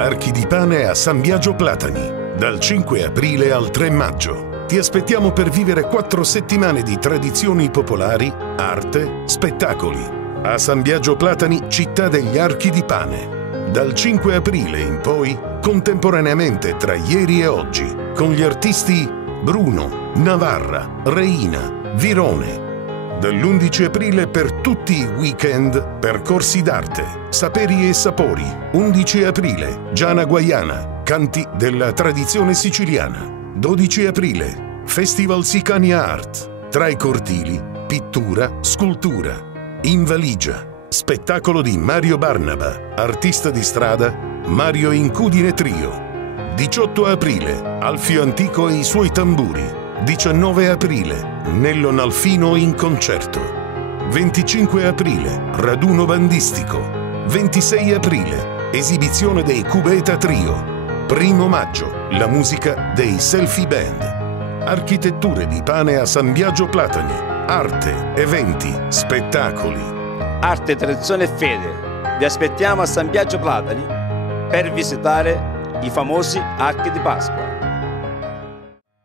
Archi di Pane a San Biagio Platani, dal 5 aprile al 3 maggio. Ti aspettiamo per vivere 4 settimane di tradizioni popolari, arte, spettacoli. A San Biagio Platani, città degli Archi di Pane. Dal 5 aprile in poi, contemporaneamente tra ieri e oggi, con gli artisti Bruno, Navarra, Reina, Virone. Dall'11 aprile per tutti i weekend, percorsi d'arte, saperi e sapori. 11 aprile, Giana Guaiana, canti della tradizione siciliana. 12 aprile, Festival Sicania Art. Tra i cortili, pittura, scultura. In valigia, spettacolo di Mario Barnaba, artista di strada, Mario Incudine Trio. 18 aprile, Alfio Antico e i suoi tamburi. 19 aprile, Nello Nalfino in concerto. 25 aprile, raduno bandistico. 26 aprile, esibizione dei Cubeta Trio. 1 maggio, la musica dei Selfie Band. Architetture di Pane a San Biagio Platani. Arte, eventi, spettacoli. Arte, tradizione e fede. Vi aspettiamo a San Biagio Platani per visitare i famosi Archi di Pasqua.